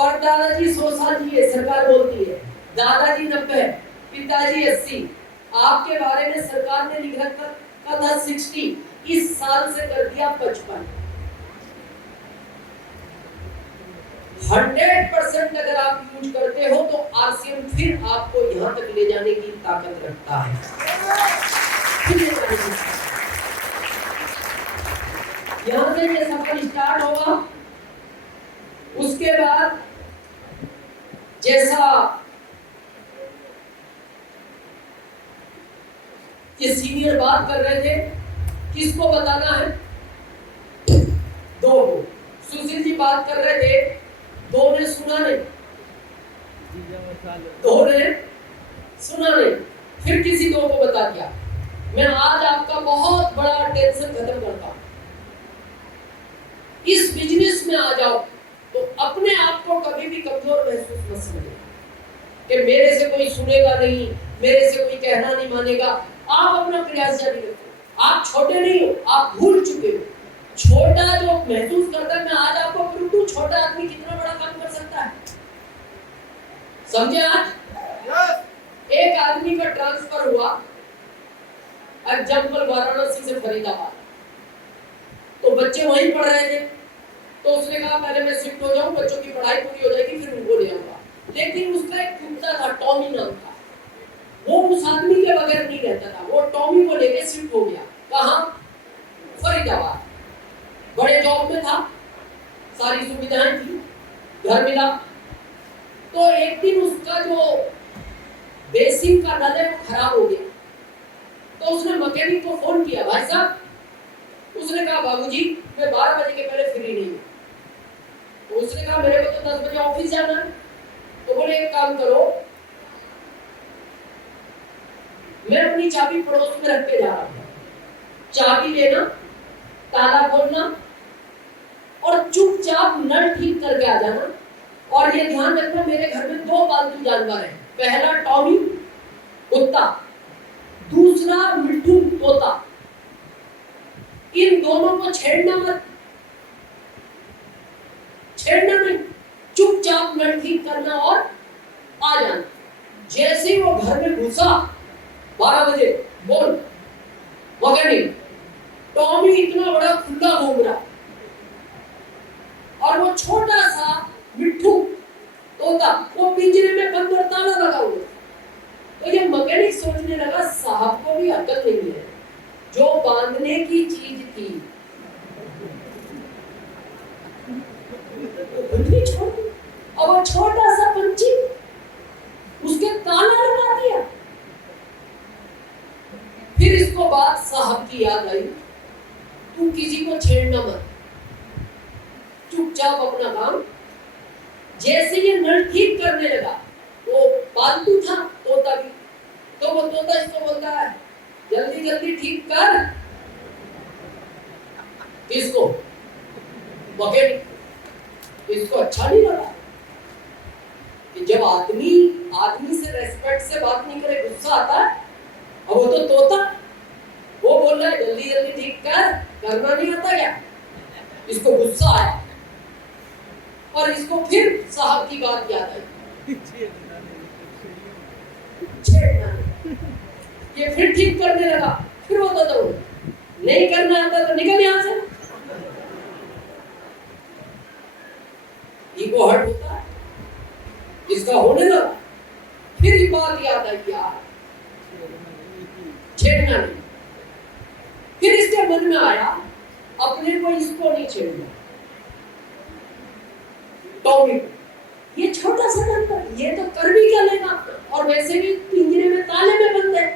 परदादाजी 100 साल जिए, सरकार बोलती है, दादाजी 90, पिताजी 80, आपके बारे में सरकार ने लिख रखा था 60, इस साल से कर दिया 55। 100% अगर आप यूज करते हो तो आरसीएम फिर आपको यहां तक ले जाने की ताकत रखता है। यहां से ये सफर स्टार्ट होगा, उसके बाद जैसा ये सीनियर बात कर रहे थे, किसको बताना है? दो को। सुशील जी बात कर रहे थे, दो ने सुना नहीं, दो ने सुना नहीं, फिर किसी दो को बता दिया। मैं आज आपका बहुत बड़ा टेंशन खत्म करता हूं। इस बिजनेस में आ जाओ तो अपने आप को कभी भी कमजोर महसूस मत समझो कि मेरे से कोई सुनेगा नहीं, मेरे से कोई कहना नहीं मानेगा। आप अपना प्रयास जारी रखो। आप छोटे नहीं हो, आप भूल चुके हो। छोटा जो महसूस करता है, मैं आज आपको प्रूव, छोटा आदमी कितना बड़ा काम कर सकता है, समझे? आज एक आदमी का ट्रांसफर हुआ एग्जाम्पल वाराणसी से फरीदाबाद, तो बच्चे वहीं पढ़ रहे थे, तो उसने कहा पहले मैं शिफ्ट हो जाऊं, बच्चों की पढ़ाई पूरी हो जाएगी फिर उनको ले आऊंगा। लेकिन उसका एक कुत्ता था, टॉमी नाम था, वो उस आदमी के बगैर नहीं रहता था। वो टॉमी को लेके शिफ्ट हो गया। कहां? फरीदाबाद। बड़े जॉब में था, सारी सुविधाएं थी, घर मिला। तो एक दिन उसका जो बेसिन का नल है खराब हो गया, तो उसने मैकेनिक को फोन किया, भाई साहब। उसने कहा बाबूजी मैं 12 बजे के पहले फ्री नहीं हूँ। तो उसने कहा मेरे को तो 10 बजे ऑफिस जाना है। तो बोले एक काम करो, मैं अपनी चाबी पड़ोस में रख के जा रहा हूँ, चाबी लेना, ताला खोलना और चुपचाप नल ठीक करके आ जाना। और ये ध्यान रखना मेरे घर में 2 पालतू जानवर हैं, पहला टॉमी कुत्ता, दूसरा मिट्टू तोता। इन दोनों को छेड़ना मत, छेड़ना नहीं, चुपचाप नल ठीक करना और आ जाना। जैसे ही वो घर में घुसा 12 बजे, बोल मैकेनिक, टॉमी इतना बड़ा खुला घूम रहा और वो छोटा सा मिट्टू तोता वो पिंजरे में बंद और ताला लगा हुआ। तो ये मैकेनिक सोचने लगा साहब को भी अकल नहीं है, जो बांधने की चीज थी और वो छोटा सा पंछी उसके ताला लगा दिया। फिर इसको बात साहब की याद आई, तू किसी को छेड़ना मत, चुपचाप अपना काम। जैसे ये नल ठीक करने लगा, वो पालतू था तोता भी, तो वो तोता इसको बोलता है जल्दी जल्दी ठीक कर। इसको मैकेनिक, इसको अच्छा नहीं लगा कि जब आदमी से रेस्पेक्ट से बात नहीं करे, गुस्सा आता है। और वो तो तोता, वो बोल रहा है जल्दी जल्दी ठीक कर, करना नहीं आता क्या? इसको गुस्सा आया और इसको फिर साहब की बात याद आई, छेड़ना। ये फिर ठीक करने लगा, फिर होता तो नहीं करना आता तो निकल यहां से। ईगो हर्ट होता है, इसका होने लगा। फिर ये बात याद आई, यार छेड़ना नहीं। फिर इसके मन में आया अपने को इसको नहीं छेड़ना, टॉमी को। ये छोटा सा जानवर, ये तो कर भी क्या लेगा, और वैसे भी पिंजरे में ताले में बंद है।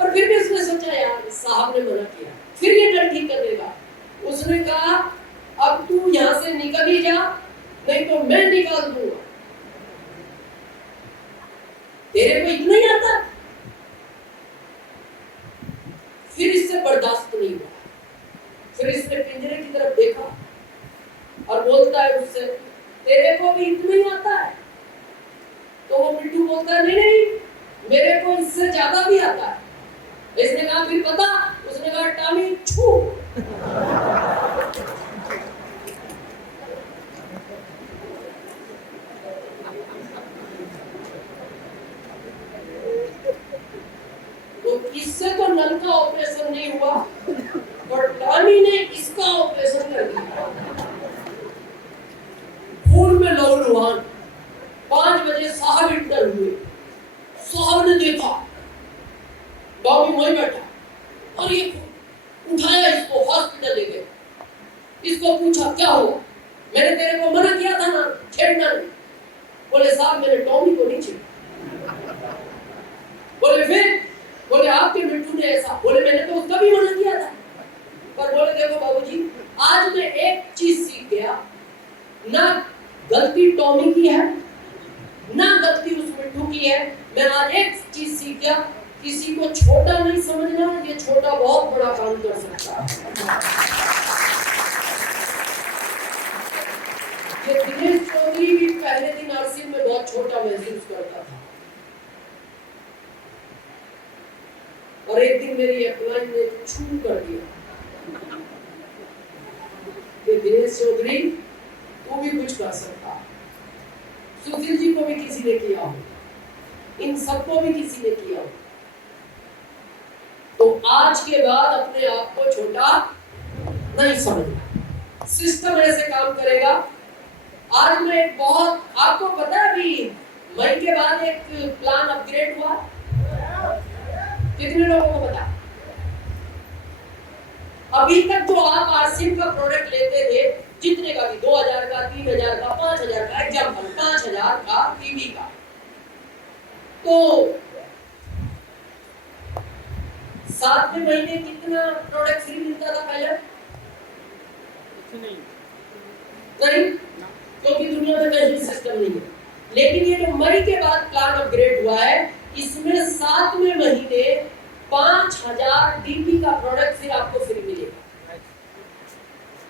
और फिर भी उसने सोचा यार साहब ने मना किया, फिर ये डर ठीक कर देगा। उसने कहा अब तू यहाँ से निकल ही जा, नहीं तो मैं निकाल दूंगा। तेरे को इतना ही आता? फिर इससे बर्दाश्त नहीं हुआ। फिर इसने पिंजरे की तरफ देखा और बोलता है उससे, तेरे को भी इतना ही आता है? तो वो मिट्टू बोलता है नहीं नहीं, मेरे को इससे ज्यादा भी आता है। इसने कहा फिर पता? उसने कहा टॉमी छू। दौड़वान। 5 बजे साहब इंटर हुए, साहब ने देखा टॉमी वहीं बैठा और ये उठाया, इसको हॉस्पिटल ले गए। इसको पूछा क्या हुआ, मैंने तेरे को मना किया था ना छेड़ना नहीं। बोले साहब मैंने टॉमी को नहीं छेड़ा। बोले फिर? बोले आपके मिट्टू ने ऐसा। बोले मैंने तो उसका भी मना किया था। पर बोले देखो बाबूजी, आज मैं एक चीज सीख गया, ना गलती टॉमी की है ना गलती उस मिट्टू की है। मैं आज एक चीज सीख गया, किसी को छोटा नहीं समझना, ये छोटा बहुत बड़ा काम कर सकता है। ये दिनेश चौधरी भी पहले दिन आरसीएम में बहुत छोटा महसूस करता था, और एक दिन मेरी अपलाइन ने छू कर दिया कि दिनेश चौधरी तू भी कुछ कर सकता। सुशील जी को भी किसी ने किया हो, इन सबको भी किसी ने किया हो। तो आज के बाद अपने आप को छोटा नहीं समझना, सिस्टम ऐसे काम करेगा। आज मैं बहुत आपको पता है, अभी मई के बाद एक प्लान अपग्रेड हुआ, कितने लोगों को पता? अभी तक जो आप आरसीएम का प्रोडक्ट लेते थे, जितने का भी 2000 का, 3000 का, 5000 का, एग्जाम्पल 5000 का टीवी का, तो 7वें महीने कितना प्रोडक्ट फ्री मिलता था पहले? नहीं, क्योंकि दुनिया में कहीं सिस्टम नहीं है। लेकिन ये जो मई के बाद प्लान अपग्रेड हुआ है, इसमें 7वें महीने 5000 डीपी का प्रोडक्ट फिर आपको फ्री मिलेगा,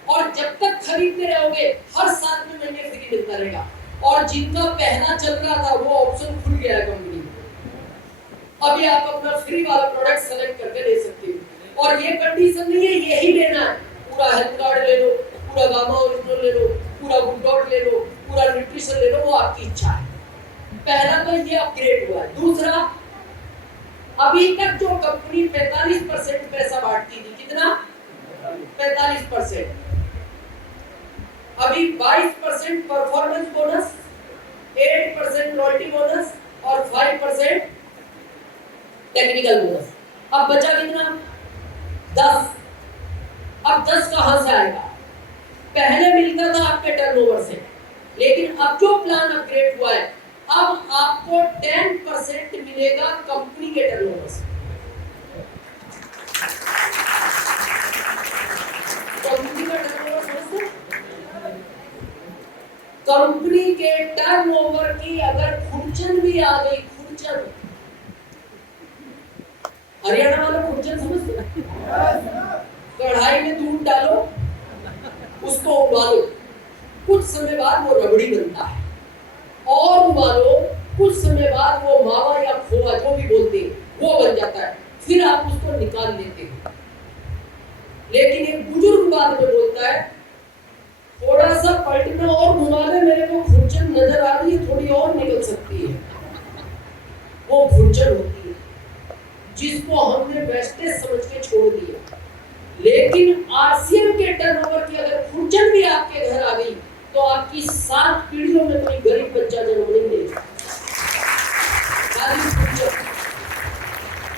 और जब तक खरीदते रहोगे हर 7वें महीने फ्री मिलता रहेगा। और जिनका पहला चल रहा था वो ऑप्शन खुल गया है कंपनी में, अभी आप अपना फ्री वाला प्रोडक्ट सेलेक्ट करके ले सकते हो। और ये कंडीशन नहीं है यही लेना है, पूरा हेल्थ कार्ड ले लो, पूरा गामा ओरिजिनल ले लो, पूरा गुड डॉट ले लो, पूरा न्यूट्रिशन ले लो, वो आपकी इच्छा है। पहला तो ये अपग्रेड हुआ है। दूसरा, अभी तक जो कंपनी 45% पैसा बांटती थी, कितना? 45%, अभी 22% परफॉर्मेंस बोनस, 8% रॉयल्टी बोनस और 5% टेक्निकल बोनस। अब बचा कितना? 10। अब 10 कहां से आएगा? पहले मिलता था आपके टर्नओवर से, लेकिन अब जो प्लान अपग्रेड हुआ है, अब आपको 10% मिलेगा कंपनी के टर्नओवर से। कंपनी का टर्नओवर समझते? कंपनी के टर्नओवर की अगर खुरचन भी आ गई, खुरचन, हरियाणा वालों खुरचन समझते? कढ़ाई में दूध डालो, उसको उबालो, कुछ समय बाद वो रबड़ी बनता है, और उबालो, कुछ समय बाद वो मावा या खोआ जो भी बोलते हैं वो बन जाता है, फिर आप उसको निकाल लेते हो। लेकिन एक बुजुर्ग बाद में बोलता है, थोड़ा सा पलटना और घुमा दे, मेरे को खुरचन नजर आ रही है, थोड़ी और निकल सकती है। वो खुरचन होती है जिसको हमने वेस्टेज समझ के छोड़ दिया। लेकिन आरसीएम के टर्नओवर की अगर खुरचन भी आपके घर आ गई, तो आपकी 7 पीढ़ियों में कोई गरीब बच्चा जन्म नहीं लेगा।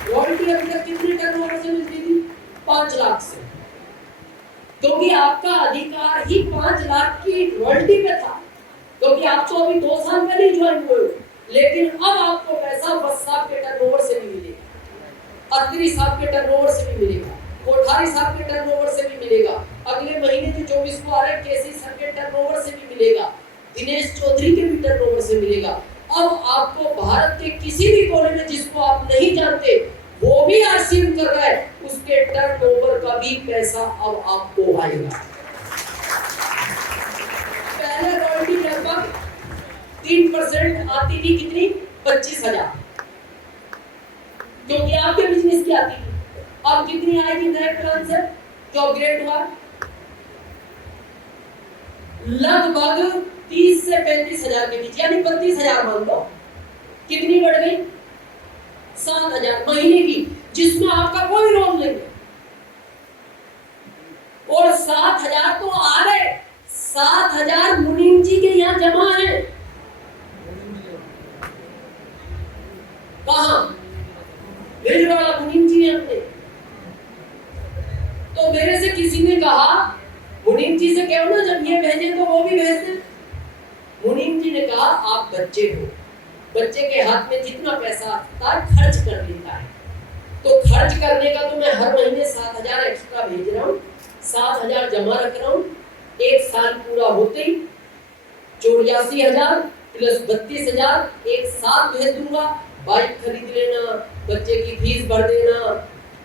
रॉयल्टी अभी तक कितने टर्नओवर से मिलती थी? 5 लाख से, क्योंकि आपका अधिकार ही 5 लाख की रॉयल्टी पे था, क्योंकि आप तो अभी 2 साल पहले ज्वाइन हुए। लेकिन अब आपको पैसा 10 साल के टर्नओवर से भी मिलेगा, 38 साल के टर्नओवर से भी मिलेगा, 28 साल के टर्नओवर से भी मिलेगा, अगले महीने जो 24 को आ रहे केसी सर के टर्नओवर से भी मिलेगा, दिनेश चौधरी के भी टर्नओवर से मिलेगा। अब आपको भारत के किसी भी कोने में जिसको आप नहीं जानते वो भी आरसीएम कर रहा है, उसके टर्नओवर का भी पैसा अब आपको आएगा। पहले रॉयल्टी लगभग 3% आती थी, कितनी? 25,000, क्योंकि आपके बिजनेस की आती थी। अब कितनी आएगी नए प्लान से जो अपग्रेड हुआ? लगभग 30 से 35,000 के बीच, यानी 32,000 मान लो। कितनी बढ़ गई? 7,000 महीने की, जिसमें आपका कोई रोल नहीं है। और 7,000 तो आ गए, 7,000 मुनीम जी के यहाँ जमा है। कहाँ? भिलवाड़ा मुनीम जी ने अपने। तो मेरे से किसी ने कहा मुनीम जी से कहो ना जब ये भेजे तो वो भी भेज दे। मुनीम जी ने कहा आप बच्चे हो, बच्चे के हाथ में जितना पैसा आता है खर्च कर लेता है, तो खर्च करने का तो मैं हर महीने 7,000 एक्स्ट्रा भेज रहा हूँ, 7,000 जमा रख रहा हूँ। एक साल पूरा होते ही 84,000 प्लस 32,000 एक साथ भेज दूंगा। बाइक खरीद लेना, बच्चे की फीस भर देना,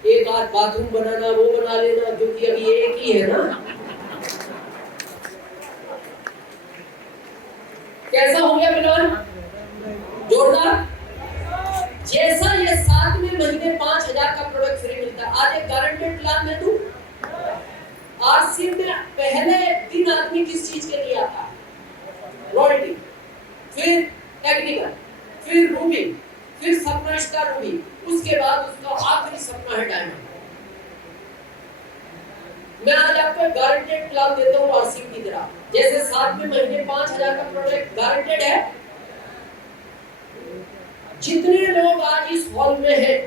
एक आध बाथरूम बनाना वो बना लेना, जो कि अभी एक ही है ना। कैसा हो गया प्लान? जोरदार। जैसा ये 7वें महीने 5,000 का प्रोडक्ट फ्री मिलता है, आज एक गारंटेड प्लान में दूं। आरसी में पहले 3 आदमी किस चीज के लिए आता है? रॉयल्टी, फिर टेक्निकल, फिर रूबी, फिर सपना स्टार रूबी, उसके बाद उसका आखिरी सपना है डायमंड। मैं आज आपको गारंटेड प्लान देता हूँ आरसी की तरह। जैसे 7वें महीने 5,000 का प्रोडक्ट गारंटेड है, जितने लोग आज इस हॉल में हैं,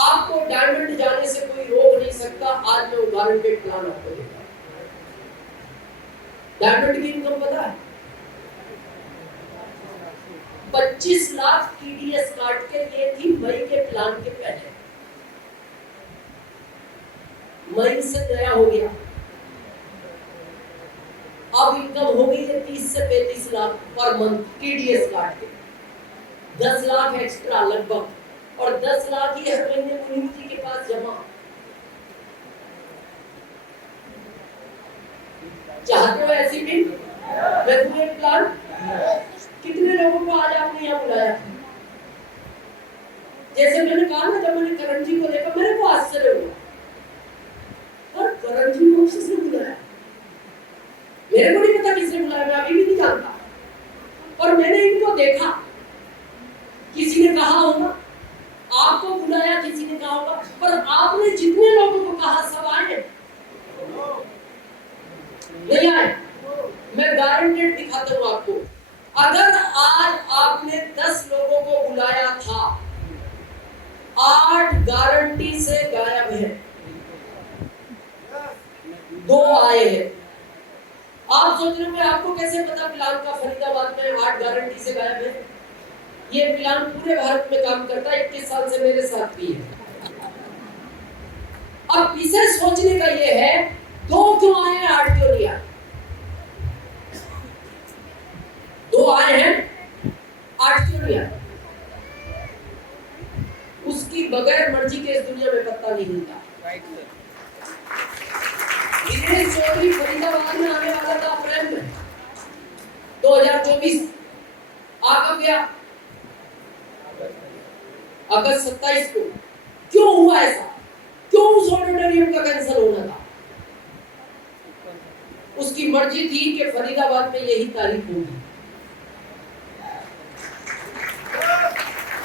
आपको डायमंड जाने से कोई रोक नहीं सकता। आज मैं गारंटेड प्लान आपको देता हूं। डायमंड की इनकम पता है? 25 लाख टीडीएस काट के ये थी मई के प्लान के पहले। मई से नया हो गया, अब इनकम हो गई है 30 से 35 लाख पर मंथ टीडीएस काट के, 10 लाख एक्स्ट्रा लगभग, और 10 लाख ही हर महीने मुनीम जी के पास जमा। चाहते हो ऐसी भी रेगुलर प्लान? कितने लोगों को आज आपने यहाँ बुलाया? जैसे मैंने कहा ना, जब मैंने करण जी को देखा मेरे को आश्चर्य हुआ, और करण जी को किसने बुलाया? मेरे को नहीं पता किसने बुलाया, मैं अभी भी नहीं जानता, और मैंने इनको देखा। किसी ने कहा होगा, आपको बुलाया, किसी ने कहा होगा, पर आपने जितने लोगों को कहा सब आए नहीं आए? मैं गारंटेड दिखाता हूं आपको। अगर आज आपने 10 लोगों को बुलाया था, 8 गारंटी से गायब है, 2 आए हैं। आप सोच रहे होंगे आपको कैसे पता प्लान का फरीदाबाद में 8 गारंटी से गायब है? ये प्लान पूरे भारत में काम करता है, 21 साल से मेरे साथ भी है। अब इसे सोचने का ये है, 2 क्यों आए हैं, 8 क्यों नहीं आए? 2 आए हैं, 8 क्यों नहीं आए? उसकी बगैर मर्जी के इस दुनिया में पत्ता नहीं हिलता। दिनेश चौधरी फरीदाबाद में आने वाला था अप्रैल में 2024, आ कब गया? अगस्त 27 को। क्यों हुआ ऐसा? क्यों उस ऑडिटोरियम का कैंसिल होना था? उसकी मर्जी थी कि फरीदाबाद में यही तारीख होगी।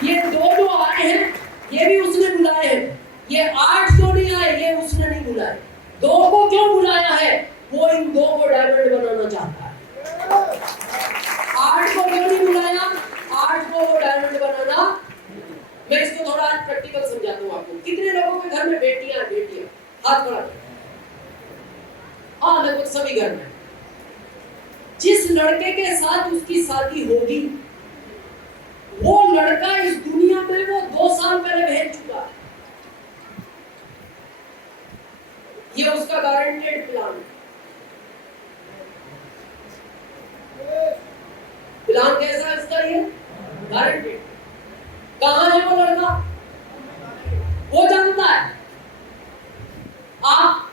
ये 2 जो आए हैं, ये भी उसने बुलाए हैं। ये 8 क्यों नहीं आए? ये उसने नहीं बुलाए। 2 को क्यों बुलाया है? वो इन 2 को डायमंड बनाना चाहता है। 8 को क्यों नहीं बुलाया? 8 को वो डायमंड बनाना। मैं इसको थोड़ा आज प्रैक्टिकल समझाता हूँ आपको। कितने लोगों के घर में बेटियां हाथ बढ़ा? हाँ, लगभग सभी घर में। जिस लड़के के साथ उसकी शादी होगी, वो लड़का इस दुनिया में वो 2 साल पहले भेज चुका है। ये उसका गारंटेड प्लान। प्लान कैसा है इसका? ये गारंटेड। कहां है वो लड़का? वो जानता है। आप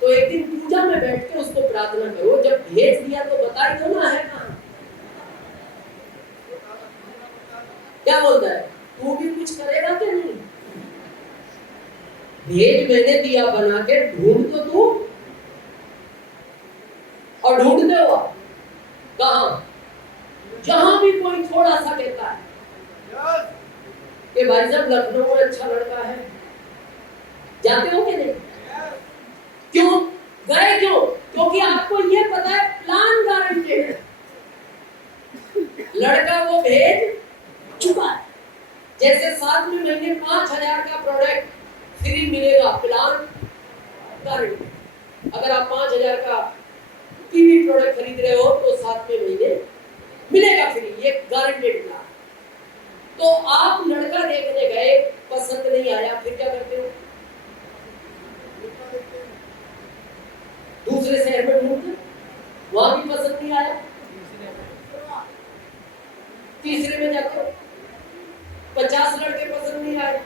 तो एक दिन पूजा में बैठ के उसको प्रार्थना करो, जब भेज दिया तो बता ही दो ना है कहां। क्या बोलता है? तू भी कुछ करेगा कि नहीं? भेज मैंने दिया बना के, ढूंढ तो तू। और ढूंढते हो कहां? जहां भी कोई थोड़ा सा कहता है कि भाई साहब लखनऊ में अच्छा लड़का है, जाते हो कि नहीं? क्यों? गए क्यों? क्योंकि आपको ये पता है प्लान गारंटेड है, लड़का वो भेज चुका है। जैसे 7वें महीने 5,000 का प्रोडक्ट फ्री मिलेगा, प्लान गारंटेड। अगर आप 5,000 का टीवी प्रोडक्ट खरीद रहे हो तो 7वें महीने मिलेगा फ्री, ये गारंटेड प्लान। तो आप लड़का देखने गए, पसंद नहीं आया, फिर क्या करते हो? दूसरे शहर में ढूंढते, वहां भी पसंद नहीं आया, तीसरे में जाते हो, 50 लड़के पसंद नहीं आए,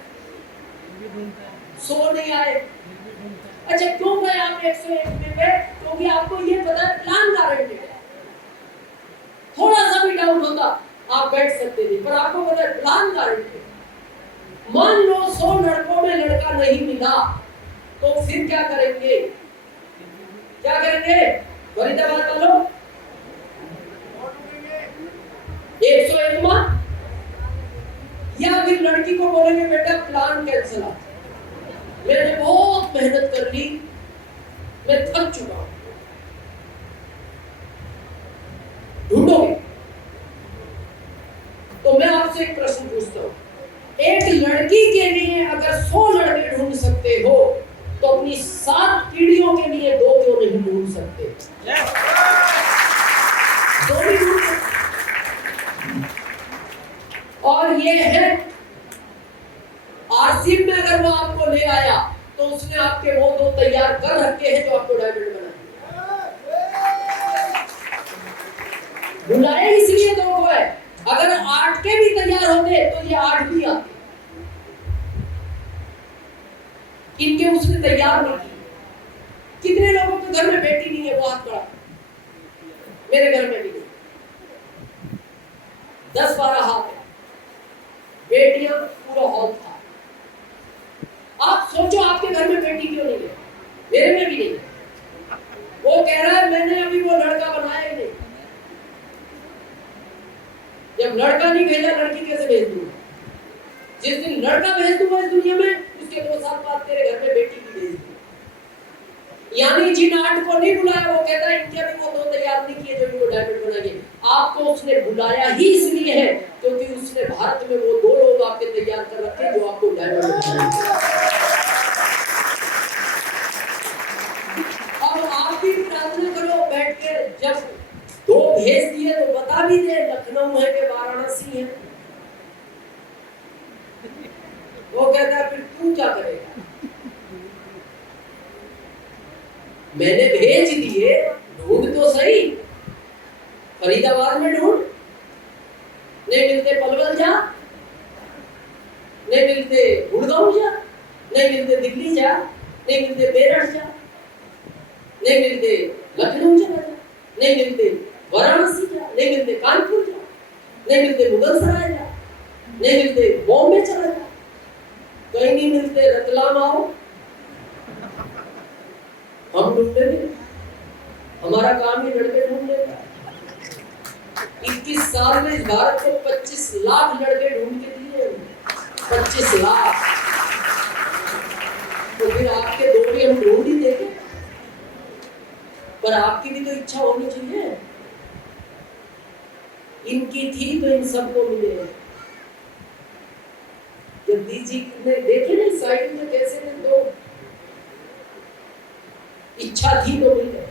100 नहीं आए। अच्छा, क्यों गए आप 101 में गए? क्योंकि आपको ये पता है प्लान गारंटेड है। थोड़ा सा भी डाउट होता आप बैठ सकते थे, पर आपको पता है प्लान गारंटेड। मान लो 100 लड़कों में लड़का नहीं मिला, तो फिर क्या करेंगे? क्या करेंगे फरीदाबाद वालों? 101 मान, या फिर लड़की को बोलेंगे बेटा प्लान कैंसिल आ, मैंने बहुत मेहनत कर ली, मैं थक चुका हूं, ढूंढोगे? तो मैं आपसे एक प्रश्न पूछता हूं, एक लड़की के लिए अगर 100 लड़के ढूंढ सकते हो तो अपनी 7 पीढ़ियों के लिए 2 क्यों नहीं ढूंढ सकते? दो भी ढूंढ सकते। और ये है आरसीएम में अगर वो आपको ले आया तो उसने आपके वो 2 तैयार कर रखे हैं जो आपको डायमंड बनाएंगे। बुलाए इसलिए 2 को है, अगर 8 के भी तैयार होते तो ये 8 भी आते, इनके उसने तैयार नहीं की। कितने लोगों के घर में बेटी नहीं है? वो हाथ बढ़ा, मेरे घर में भी नहीं, 10-12 हाथ है, बेटियां पूरा हॉल था। आप सोचो आपके घर में बेटी क्यों नहीं है? मेरे में भी नहीं है। वो कह रहा है मैंने अभी वो लड़का बनाया ही नहीं। जब लड़का नहीं भेजा, लड़की कैसे भेज दूंगा? जिस दिन लड़का भेज दूंगा इस दुनिया में, उसके 2 साल बाद तेरे घर में बेटी भी भेज दूंगा। यानी जिन 8 को नहीं बुलाया, वो कहता है इनके भी वो 2 तैयार नहीं किए जो इनको डायमंड बनाएंगे। आपको उसने बुलाया ही इसलिए है क्योंकि उसने भारत में वो 2 लोग आपके तैयार कर रखे जो आपको डायमंड बनाएंगे। और आप भी प्रार्थना करो बैठ के, जब 2 भेज दिए तो बता भी दे लखनऊ है कि वाराणसी है। वो कहता है फिर तू क्या करेगा? मैंने भेज दिए, ढूंढ तो सही, फरीदाबाद में ढूंढ, नहीं मिलते पलवल जा, नहीं मिलते गुड़गांव जा, नहीं मिलते दिल्ली जा, नहीं मिलते मेरठ जा, नहीं मिलते लखनऊ चला जा, नहीं मिलते वाराणसी जा, नहीं मिलते कानपुर जा, नहीं मिलते मुगलसराय जा, नहीं मिलते बॉम्बे चला जा, कहीं नहीं मिलते रतलाम आओ, हम ढूंढेंगे। हमारा काम ही लड़के ढूंढने का। 21 साल में इस भारत को 25 लाख लड़के ढूंढ के दिए, 25 लाख। तो फिर आपके 2 भी हम ढूंढ ही देंगे, पर आपकी भी तो इच्छा होनी चाहिए। इनकी थी तो इन सबको मिले। जगदीश जी ने देखे ना साइड में कैसे थे, 2 इच्छा थी तो मिल गए।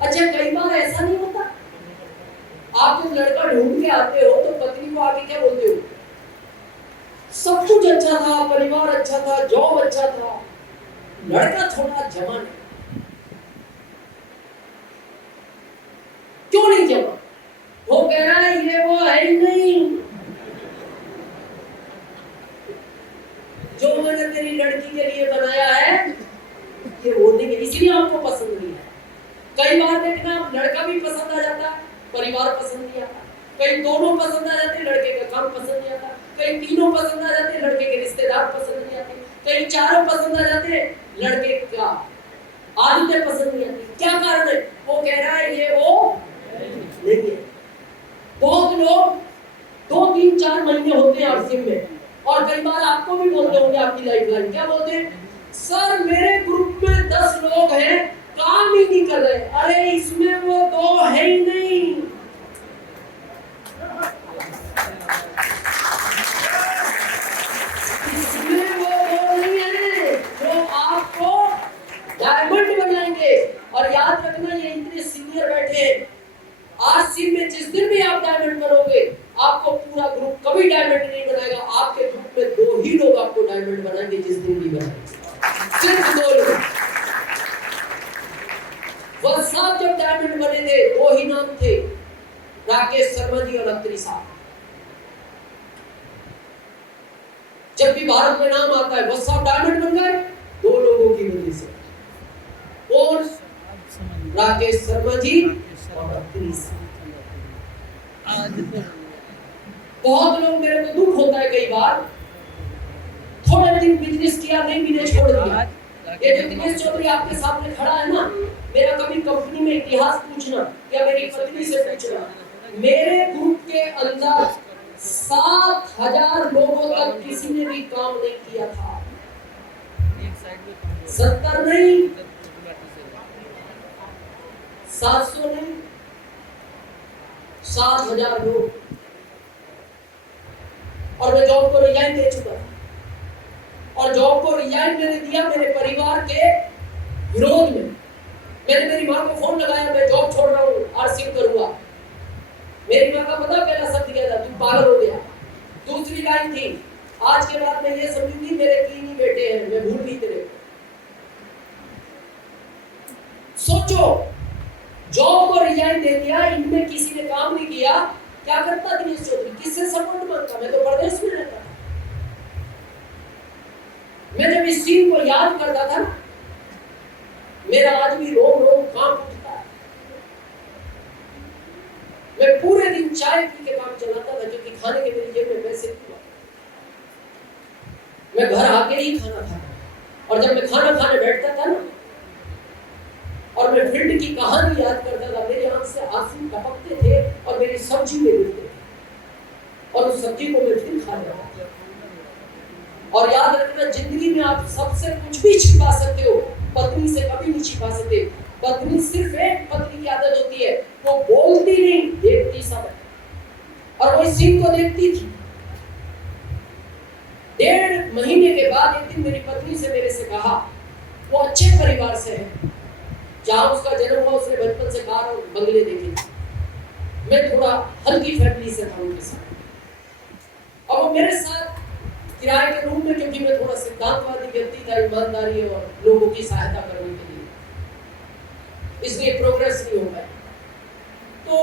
अच्छा, कई बार ऐसा नहीं होता, आप जब लड़का ढूंढ के आते हो तो पत्नी को आगे क्या बोलते हो? सब कुछ अच्छा था, परिवार अच्छा था, जॉब अच्छा था, लड़का थोड़ा जवान है। क्यों नहीं जवान? वो कह रहा है ये वो है ही नहीं जो मैंने तेरी लड़की के लिए बनाया है, ये वो नहीं है, इसलिए आपको पसंद नहीं है। कई बार देखना लड़का भी पसंद आ जाता, परिवार पसंद नहीं आता, कई दोनों पसंद आ जाते, लड़के का काम पसंद नहीं आता, कई तीनों पसंद आ जाते, लड़के के रिश्तेदार पसंद नहीं आते, कई चारों पसंद आ जाते, लड़के का आदतें पसंद नहीं आती। क्या कारण है? वो कह रहा है ये वो नहीं है। बहुत लोग 2-3-4 महीने होते हैं आरसीएम में, और कई बार आपको भी बोलते होंगे आपकी लाइफ लाइन, क्या बोलते हैं? सर मेरे ग्रुप में 10 लोग हैं काम ही नहीं कर रहे, अरे इसमें वो दो है ही नहीं। इसमें वो दो नहीं है जो आपको डायमंड बनाएंगे। और याद रखना, ये इतने सीनियर बैठे हैं, आरसी में जिस दिन भी आप डायमंड बनोगे, आपको पूरा ग्रुप कभी डायमंड नहीं बनाएगा। आपके ग्रुप में 2 ही लोग आपको डायमंड बनाएंगे जिस दिन भी बनाएंगे, सिर्फ 2 लोग। वह साहब जब डायमंड बने थे 2 ही नाम थे, राकेश शर्मा जी और अत्री साहब। जब भी भारत में नाम आता है, वह साहब डायमंड बन गए 2 लोगों की वजह से, और राकेश शर्मा जी और अत्री साहब। बहुत लोग, मेरे को दुख होता है कई बार, थोड़े दिन बिजनेस किया, नहीं मिले, छोड़ दिया। ये जो दिनेश चौधरी आपके सामने खड़ा है ना, मेरा कभी कंपनी में इतिहास पूछना या मेरी पत्नी से पूछना, मेरे ग्रुप के अंदर 7,000 लोगों तक किसी ने भी काम नहीं किया था। 70 नहीं, 700 नहीं, 7,000 लोग। और मैं जॉब को रिजाइन दे चुका था, और जॉब को रिजाइन मैंने दिया मेरे परिवार के विरोध में। मैंने मेरी माँ को फोन लगाया, मैं जॉब छोड़ रहा हूँ, आरसीएम करूंगा। मेरी माँ का पता पहला शब्द किया था, तू पागल हो गया। दूसरी लाइन थी, आज के बाद मैं ये समझूंगी मेरे 3 ही बेटे हैं, मैं भूल गई तेरे को। सोचो, जॉब को रिजाइन दे दिया, इनमें किसी ने काम नहीं किया, क्या करता दिनेश चौधरी? किससे सपोर्ट मांगता? मैं तो प्रदेश में रहता था। मैं जब इस सीन को याद करता था, मेरा आज भी रोम रोम कांप उठता है। मैं पूरे दिन चाय पी के काम चलाता था, क्योंकि खाने के मेरी जेब में पैसे नहीं हुआ। मैं घर आके ही खाना खाता, और जब मैं खाना खाने बैठता था ना, और मैं फील्ड की कहानी याद करता था, मेरी आंख से आंसू टपकते थे और मेरी सब्जी में गिरते थे, और उस सब्जी को मैं फिर खा रहा था। और याद रखना, जिंदगी में आप सबसे कुछ भी छिपा सकते हो, पत्नी से कभी नहीं छिपा सकते। पत्नी सिर्फ एक पत्नी की आदत होती है, वो बोलती नहीं, देखती सब है। और वो इस सीन को देखती थी। 1.5 महीने के बाद एक दिन मेरी पत्नी से मेरे से कहा, वो अच्छे परिवार से है, जहाँ उसका जन्म हुआ उसने बचपन से कार और बंगले देखे। मैं थोड़ा हल्की फैमिली से था उनके साथ, और वो मेरे साथ किराए के रूम में, क्योंकि मैं थोड़ा सिद्धांतवादी व्यक्ति था, ईमानदारी और लोगों की सहायता करने के लिए, इसलिए प्रोग्रेस नहीं हो पाया। तो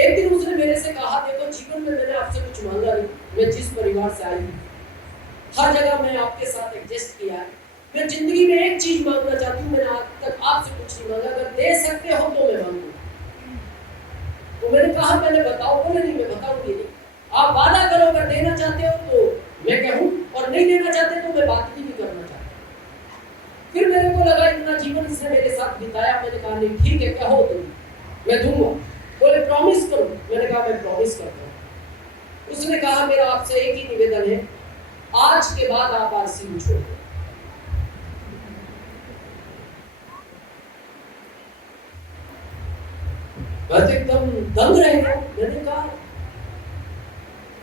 एक दिन उसने मेरे से कहा, देखो जीवन में मैंने आपसे कुछ मांगा नहीं, मैं जिस परिवार से आई हूँ हर जगह मैं आपके साथ एडजस्ट किया है, मैं जिंदगी में एक चीज मांगना चाहती हूँ, मैंने आज तक आपसे कुछ नहीं मांगा, अगर दे सकते हो तो मैं मांगूंगा। तो मैंने कहा, मैंने बताओ। बोले नहीं, मैं बताऊंगी नहीं, आप वादा करो, अगर देना चाहते हो तो मैं कहूँ, और नहीं देना चाहते तो मैं बात भी नहीं करना चाहता। फिर मेरे को लगा इतना जीवन इसने मेरे साथ बिताया, मैंने कहा नहीं ठीक है, कहो तुम, मैं दूंगा। बोले प्रॉमिस करो, मैंने कहा मैं प्रॉमिस करता हूँ। उसने कहा, मेरा आपसे एक ही निवेदन है, आज के बाद आप आरसीएम छोड़ दो। मैं एकदम दंग रह गया। मैंने कहा,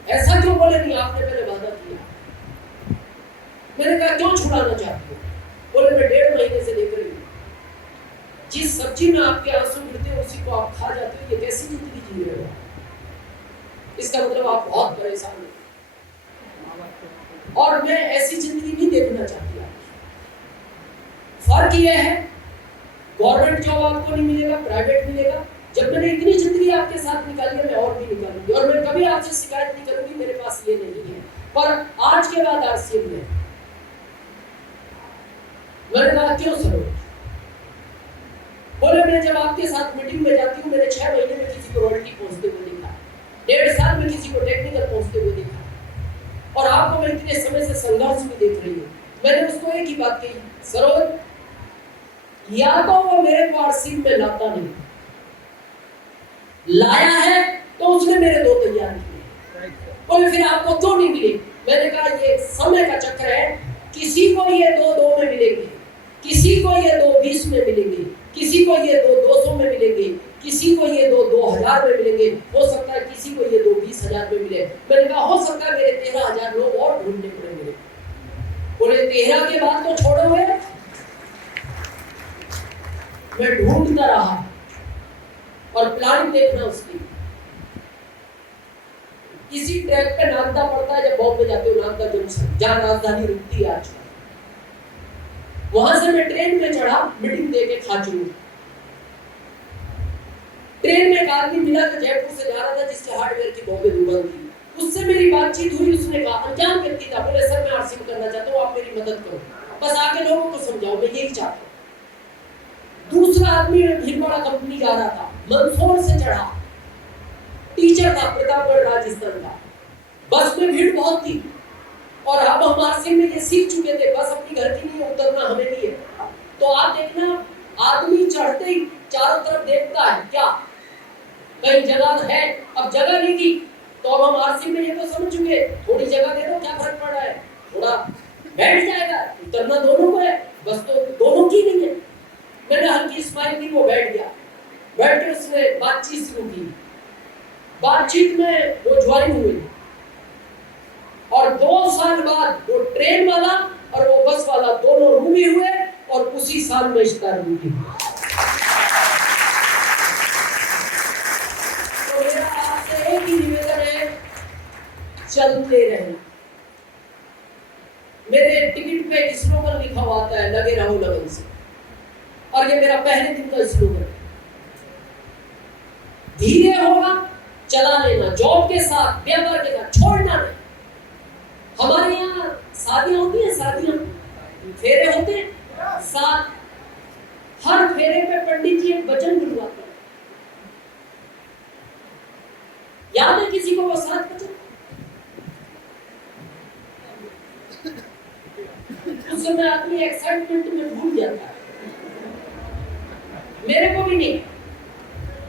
ऐसा क्यों? बोले नहीं, आपने पहले वादा किया। मैंने कहा, क्यों छुड़ाना चाहते हो? बोले मैं 1.5 महीने से लेकर जिस सब्जी में आपके आंसू गिरते हैं उसी को आप खा जाते हो, ये कैसी जिंदगी जी रहे हो? इसका मतलब आप बहुत परेशान हो, और मैं ऐसी जिंदगी नहीं देखना चाहती। फर्क यह है, गवर्नमेंट जॉब आपको नहीं मिलेगा, प्राइवेट मिलेगा। जब मैंने इतनी जिंदगी आपके साथ निकाली है, मैं और भी निकालूंगी, और मैं कभी आपसे शिकायत नहीं करूंगी, मेरे पास ये नहीं है। पर आज के बाद आरसीएम में मैंने कहा, क्यों सर? बोले मैं जब आपके साथ मीटिंग में जाती हूँ, मैंने 6 महीने में किसी को रॉयल्टी पहुंचते हुए देखा, 1.5 साल में किसी को टेक्निकल पहुंचते हुए देखा, और आपको मैं इतने समय से संघर्ष में देख रही हूँ। मैंने उसको एक ही बात कही, सरोज, या तो वो मेरे को आरसीएम में लाता नहीं, लाया है तो उसने मेरे 2 तैयार किए, बोले फिर आपको क्यों नहीं मिले? मैंने कहा, ये समय का चक्र है, किसी को ये 2 में मिलेंगे, किसी को ये 220 में मिलेंगे, किसी को ये 200 में मिलेंगे, किसी को ये 2000 में मिलेंगे, हो सकता है किसी को ये 20,000 में मिले। मैंने कहा हो सकता है मेरे 13,000 लोग और ढूंढने पड़ेंगे। बोले 13 के बाद तो छोड़ोगे? मैं ढूंढता रहा और प्लानिंग देखना उसकी। इसी ट्रैक पे नागदा पड़ता है जब बॉम्बे जाते हो, नागदा जंक्शन जहां राजधानी रुकती है आज। वहां से मैं ट्रेन में चढ़ा मीटिंग दे के खाचू। ट्रेन में एक आदमी मिला जो जयपुर से जा रहा था, जिसके हार्डवेयर की बॉम्बे दुकान थी। उससे मेरी बातचीत हुई। उसने कहा, अनजान व्यक्ति था, बोले सर मैं आरसीएम करना चाहता हूँ, आप मेरी मदद करो, बस आके लोगों को समझाओ, मैं यही चाहता हूँ। दूसरा आदमी भीलवाड़ा कंपनी जा रहा था, मंदसौर से चढ़ा, टीचर था, प्रतापगढ़ राजस्थान का। बस में भीड़ बहुत थी और अब हम आरसीएम में ये सीख चुके थे, बस अपनी घर की नहीं उतरना हमें नहीं है। तो आप देखना, आदमी चढ़ते ही चारों तरफ देखता है, क्या कहीं जगह है? अब जगह नहीं थी तो अब हम आरसीएम में ये तो समझ चुके, थोड़ी जगह दे दो, क्या फर्क पड़ रहा है, थोड़ा बैठ जाएगा, उतरना दोनों को है, बस तो दोनों की नहीं है। मैंने हल्की स्माइल दी, वो बैठ गया। बैठ कर उसने बातचीत शुरू की। बातचीत में वो ज्वाइन हुई और 2 साल बाद वो ट्रेन वाला और वो बस वाला दोनों रूमी हुए और उसी साल में स्टार रूमी। तो मेरा आपसे एक ही निवेदन है, चलते रहना। मेरे टिकट पे एक स्लोगन लिखा हुआ आता है, लगे रहो लगन से, और ये मेरा पहले दिन का स्लोगन है। धीरे होगा, चला लेना, जॉब के साथ, व्यवहार के साथ, छोड़ना नहीं। हमारे यहाँ शादियां होती है, शादियां फेरे होते हैं, साथ हर फेरे पे पंडित जी एक वचन बुलवाते हैं। याद है किसी को वो 7 वचन? उस समय आदमी एक्साइटमेंट में भूल जाता है, मेरे को भी नहीं।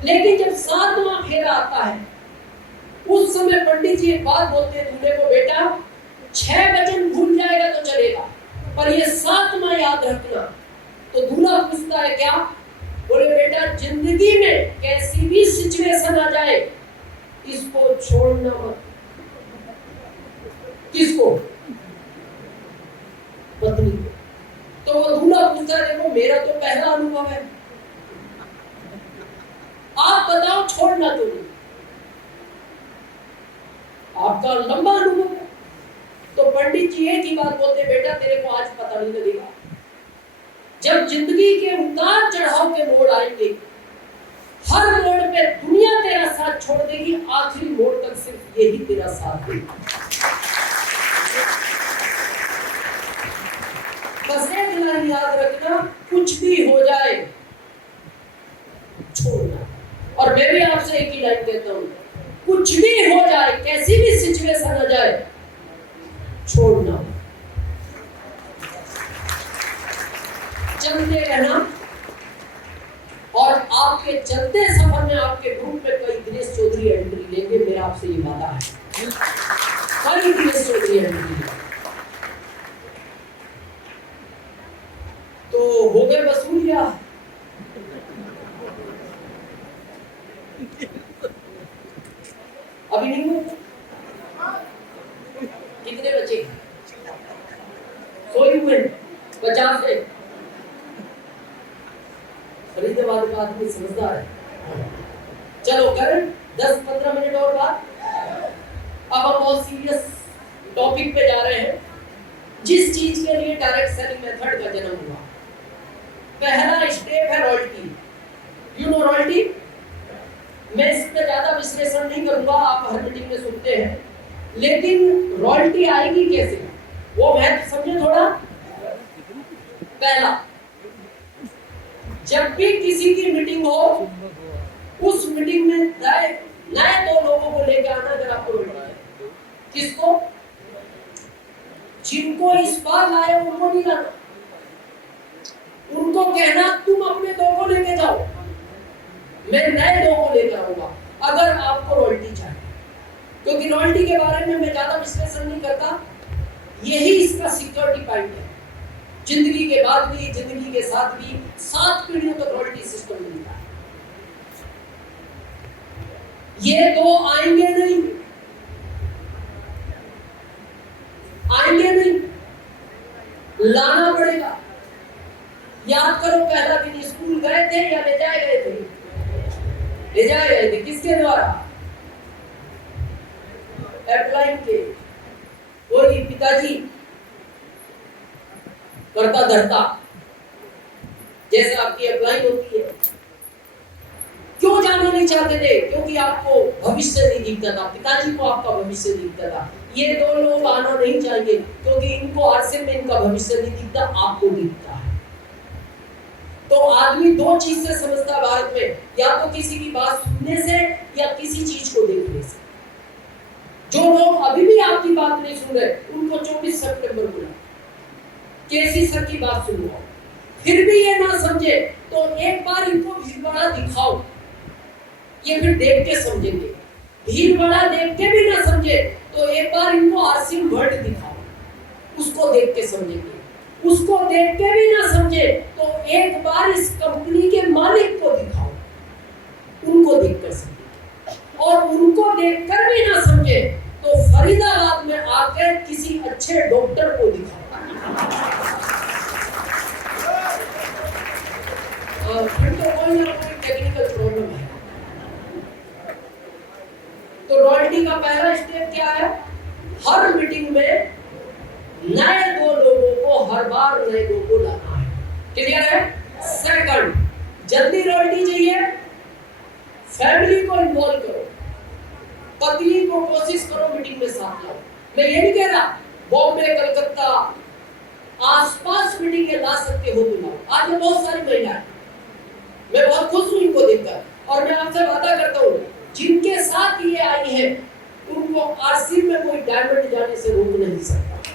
लेकिन जब 7वां फेरा आता है, उस समय पंडित जी एक बात बोलते हैं दूल्हे को, बेटा 6 वचन भूल जाएगा तो चलेगा, पर ये 7वां याद रखना। तो दूल्हा पूछता है क्या? बोले बेटा जिंदगी में कैसी भी सिचुएशन आ जाए, इसको छोड़ना मत। किसको? पत्नी को। तो वो दूल्हा पूछता है, देखो मेरा तो पहला अनुभव है, आप बताओ छोड़ना तो नहीं, आपका लंबा अनुभव है। तो पंडित जी एक ही बात बोलते, बेटा तेरे को आज पता नहीं लगेगा, जब जिंदगी के उतार चढ़ाव के मोड़ आएंगे, हर मोड़ पे दुनिया तेरा साथ छोड़ देगी, आखिरी मोड़ तक सिर्फ यही तेरा साथ देगी। बस एक लाइन याद रखना, कुछ भी हो जाए छोड़ना। और मैं भी आपसे एक ही लाइन कहता हूं, कुछ भी हो जाए, कैसी भी सिचुएशन आ जाए, छोड़ना। चलते रहना। और आपके चलते सफर में आपके ग्रुप में कई दिनेश चौधरी एंट्री लेंगे, मेरा आपसे ये वादा है, कई दिनेश चौधरी एंट्री। तो हो गए वसूलिया? अभी नहीं हुए? कितने बचे? सोए हुए 50 है। फरीदाबाद का आदमी समझदार है। चलो कर 10-15 मिनट और बात। अब हम बहुत सीरियस टॉपिक पे जा रहे हैं, जिस चीज के लिए डायरेक्ट सेलिंग मेथड का जन्म हुआ। पहला स्टेप है रॉयल्टी। You know royalty? मैं इस पर ज्यादा विश्लेषण नहीं करूंगा, आप हर मीटिंग में सुनते हैं, लेकिन रॉयल्टी आएगी कैसे वो महत्व समझे थोड़ा। पहला, जब भी किसी की मीटिंग हो, उस मीटिंग में नए 2 लोगों को लेकर आना अगर आपको रॉयल्टी है। किसको? जिनको इस बार लाए उनको नहीं लाना, उनको कहना तुम अपने 2 को लेके जाओ, मैं नए 2 को लेकर आऊंगा, अगर आपको रॉयल्टी चाहिए। क्योंकि रॉयल्टी के बारे में मैं ज्यादा विश्लेषण नहीं करता, यही इसका सिक्योरिटी पॉइंट है। जिंदगी के बाद भी, जिंदगी के साथ भी 7 पीढ़ियों तक रॉयल्टी सिस्टम मिलता है। ये दो आएंगे नहीं, आएंगे नहीं, लाना पड़ेगा। याद करो पहला दिन स्कूल गए थे या ले जाए गए थे? ले जाए गए थे। किसके द्वारा? अपलाइन के। वही पिताजी करता धरता जैसे आपकी अपलाइन होती है। क्यों जाना नहीं चाहते थे? क्योंकि आपको भविष्य नहीं दिखता था, पिताजी को आपका भविष्य दिखता था। ये दो लोग आना नहीं चाहिए क्योंकि इनको आरसे में इनका भविष्य नहीं दिखता, आपको दिखता है। तो आदमी दो चीज से समझता है भारत में, या तो किसी की बात सुनने से या किसी चीज को देखने से। जो लोग अभी भी आपकी बात नहीं सुन रहे, उनको 24 सितंबर को केसी सर की बात सुनवाओ। फिर भी ये ना समझे तो एक बार इनको भीड़भाड़ा दिखाओ, ये फिर देख के समझेंगे। भीड़भाड़ा देख के भी ना समझे तो एक बार इनको आरसीएम वर्ल्ड दिखाओ, उसको देख के समझेंगे। उसको देख के भी ना समझे तो एक बार इस कंपनी के मालिक को दिखाओ, उनको देखकर समझेंगे। और उनको देखकर भी ना समझे तो फरीदाबाद में आकर किसी अच्छे डॉक्टर को दिखाओ। फिर तो कोई ना कोई टेक्निकल प्रॉब्लम है। तो रॉयल्टी का पहला स्टेप क्या है? हर मीटिंग में नए दो लोगों को हर बार नए लोगों को लाना है। क्लियर है? सेकंड, जल्दी रॉयल्टी चाहिए, फैमिली को इन्वॉल्व करो, पत्नी को कोशिश करो मीटिंग में साथ लाओ। मैं ये नहीं कह रहा बॉम्बे, कलकत्ता आसपास मीटिंग ला सकते हो तो लाओ। आज में बहुत सारी महिलाएं, मैं बहुत खुश हूं इनको देखकर, और मैं आपसे वादा करता हूं जिनके साथ ये आई है उनको आरसी में कोई डायमंड जाने से रोक नहीं सकता।